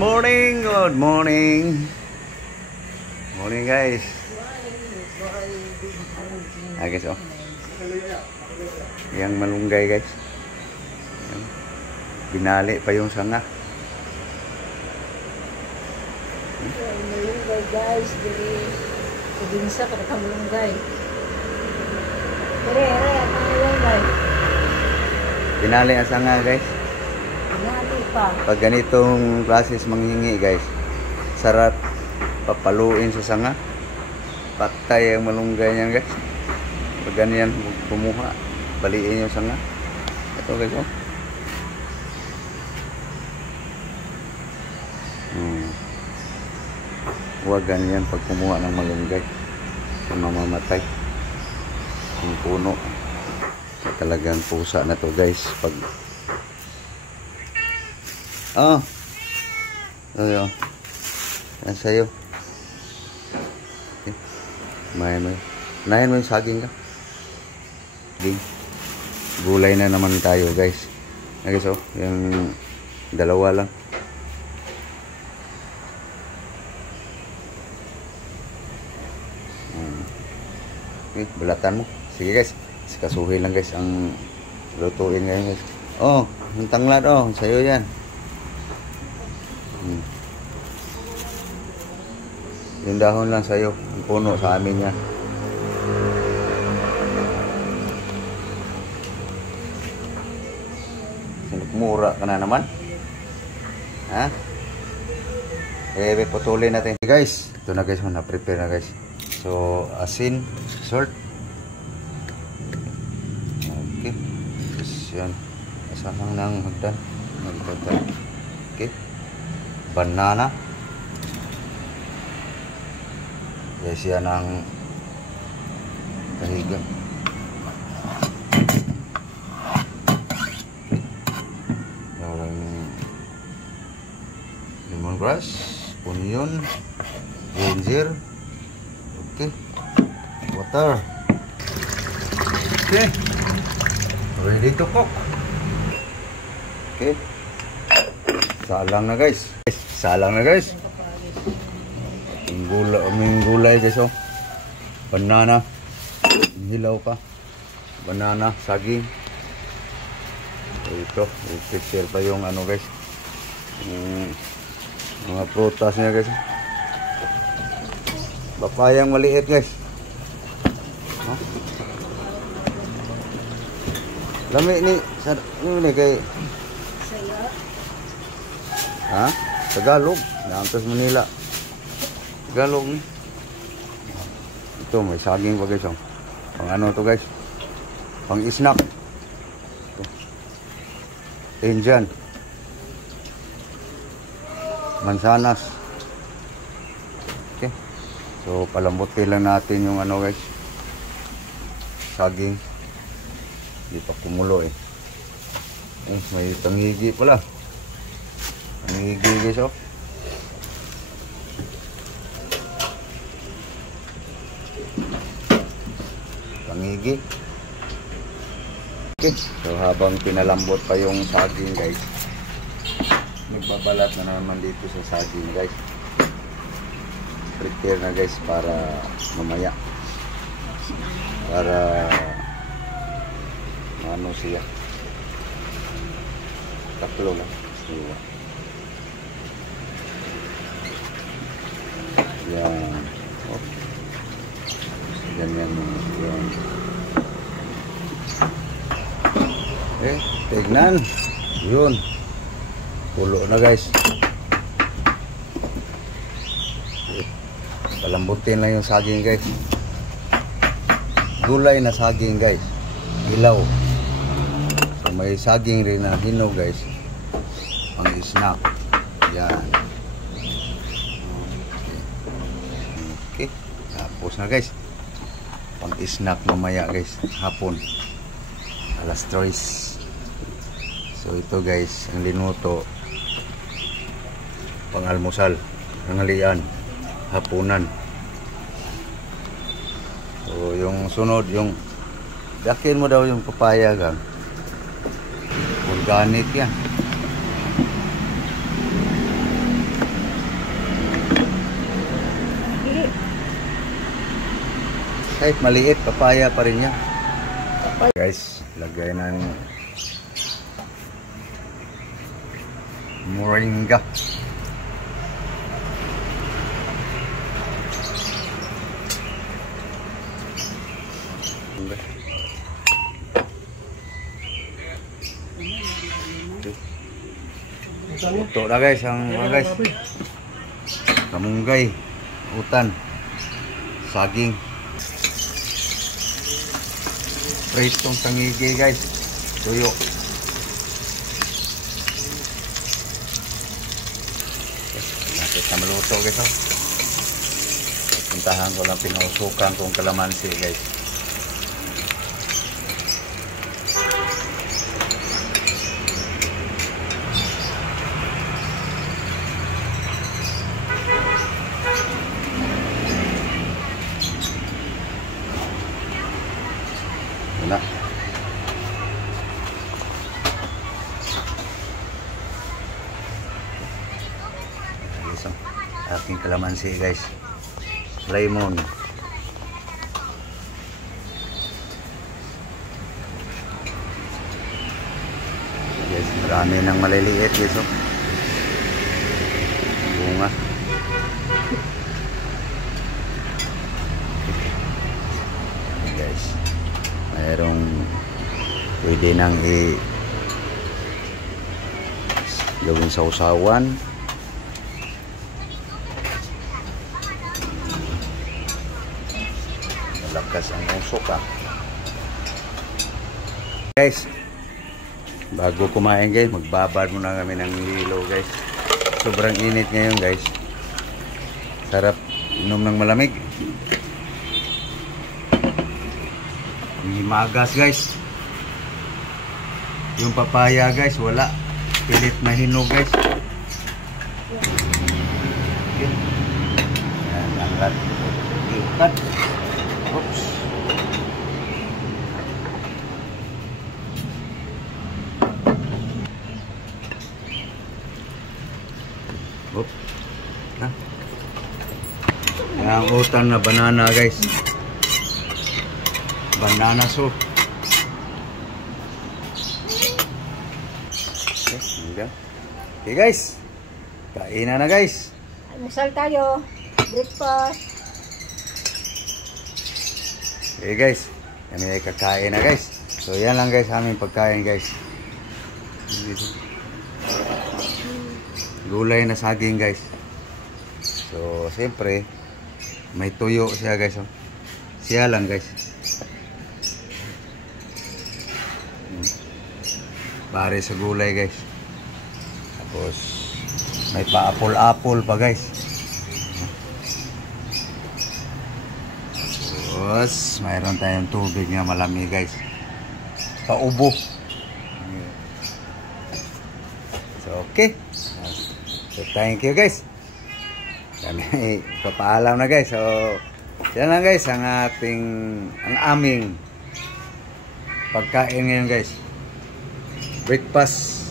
morning, good morning. Morning guys. Ay guys, oh. Yang malunggay guys. Binali pa yung sanga. Malunggay guys, din sa malunggay. Ere, malunggay. Binali ang sanga guys. Binali pa. Pag ganitong klases manghingi guys, sarap papaluin sa sanga. Patay ang malunggay niyan guys. Pag ganyan kumuha, baliin yung sanga. Ito guys, oh. Huwag ganyan pag kumuha ng malunggay, mamamatay yung puno. Talagang pusa na to guys. Pag ayo yan sa'yo. Okay. Nahin mo yung saging ka. Gulay na naman tayo guys. Okay, so yung dalawa lang. Okay, balatan mo. Sige guys, kasuhin lang guys ang lutuin ngayon guys. Oh, yung tanglad, oh, sa'yo yan. Yung dahon lang sa'yo, ang puno sa amin yan. Sinukmura ka na naman. Ha? Putulin natin. Okay, guys, ito na guys, na-prepare na guys. So, asin, salt. Okay. Tapos yan. Kasama ng hagdan. Okay. Banana. Yes, yan ang kahigan. Yung lemongrass, onion, ginger. Okay. Water. Okay. Ready to cook. Okay. Salang na guys. Salang na guys. May gulay guys, oh. Banana. Hilaw pa. Banana, saging. Ito, i-prepare pa yung ano guys. Mga prutas niya guys. Papayang maliit guys. Huh? Lami ni ini kay ha? Tagalog, Antos Manila. Tagalog ni. Ito may saging pa guys, oh. Pang ano to guys? Pang snack. Indian. Mansanas. Okay. So palambutin lang natin yung ano guys. Saging. Hindi pa kumulo eh. May tangigi pala. Tangigi guys, oh. Tangigi. Okay. So habang pinalambot pa yung saging guys, magbabalat na naman dito sa saging guys. Prepare na guys para mamaya. Para ano siya. Tatlo lang. Siya. Yan. Oh. Ganyan yan. Tignan. Yun. Pulo na guys. Palambutin lang yung saging guys. Gulay na saging guys. Ilaw. So may saging rin na hinog guys. Pang snack. Yan. Okay. Tapos na guys. Pang snack mamaya guys. Hapon. Alas 3. So ito guys, ang linuto pang almusal, tanghalian, hapunan. So yung sunod, yung dakin mo daw yung papaya gang. Organic yan. Kahit maliit, papaya pa rin yan. Guys, lagay ng moringa. Luto na guys, ang mga guys. Kamunggay, utan, saging. Pritong tangigi guys, tuyo. Napit na maluto guys. Oh. Puntahan ko lang pinausukan kong kalamansi guys. Wala. Isang aking kalamansi guys. Lemon. Guys, marami ng maliliit guys. Oh. Bunga. Guys. Mayroong pwede nang gawin sa usawan. Malakas ang usok guys. Bago kumain guys, magbabad muna kami ng hilo guys. Sobrang init ngayon guys. Sarap inom ng malamig. Himagas guys. Yung papaya guys wala, pilit na hinog guys. Okay. Yan, angkat. Ikat. Oops. Oops. Ha? Yang utan na banana guys. Banana soup. Okay guys. Kainan na guys. Almusal tayo. Breakfast. Okay guys. Kami ay kakain na guys. So yan lang guys aming pagkain guys. Gulay na saging guys. So siyempre may tuyo siya guys. Oh. Siya lang guys. Pare sa gulay guys. Tapos may pa-apple pa guys. Tapos mayroon tayong tubig nga malamig guys. Paubo. So okay. So thank you guys. Kami papaalam na guys. So yan lang guys ang aming pagkain ngayon guys. Breakfast.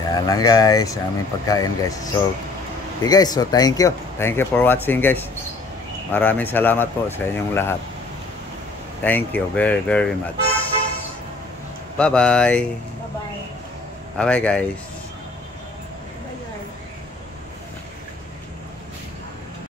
Yan lang guys, aming pagkain guys. So, okay guys, so thank you. Thank you for watching guys. Maraming salamat po sa inyong lahat. Thank you very, very much. Bye-bye. Bye-bye. Bye-bye guys.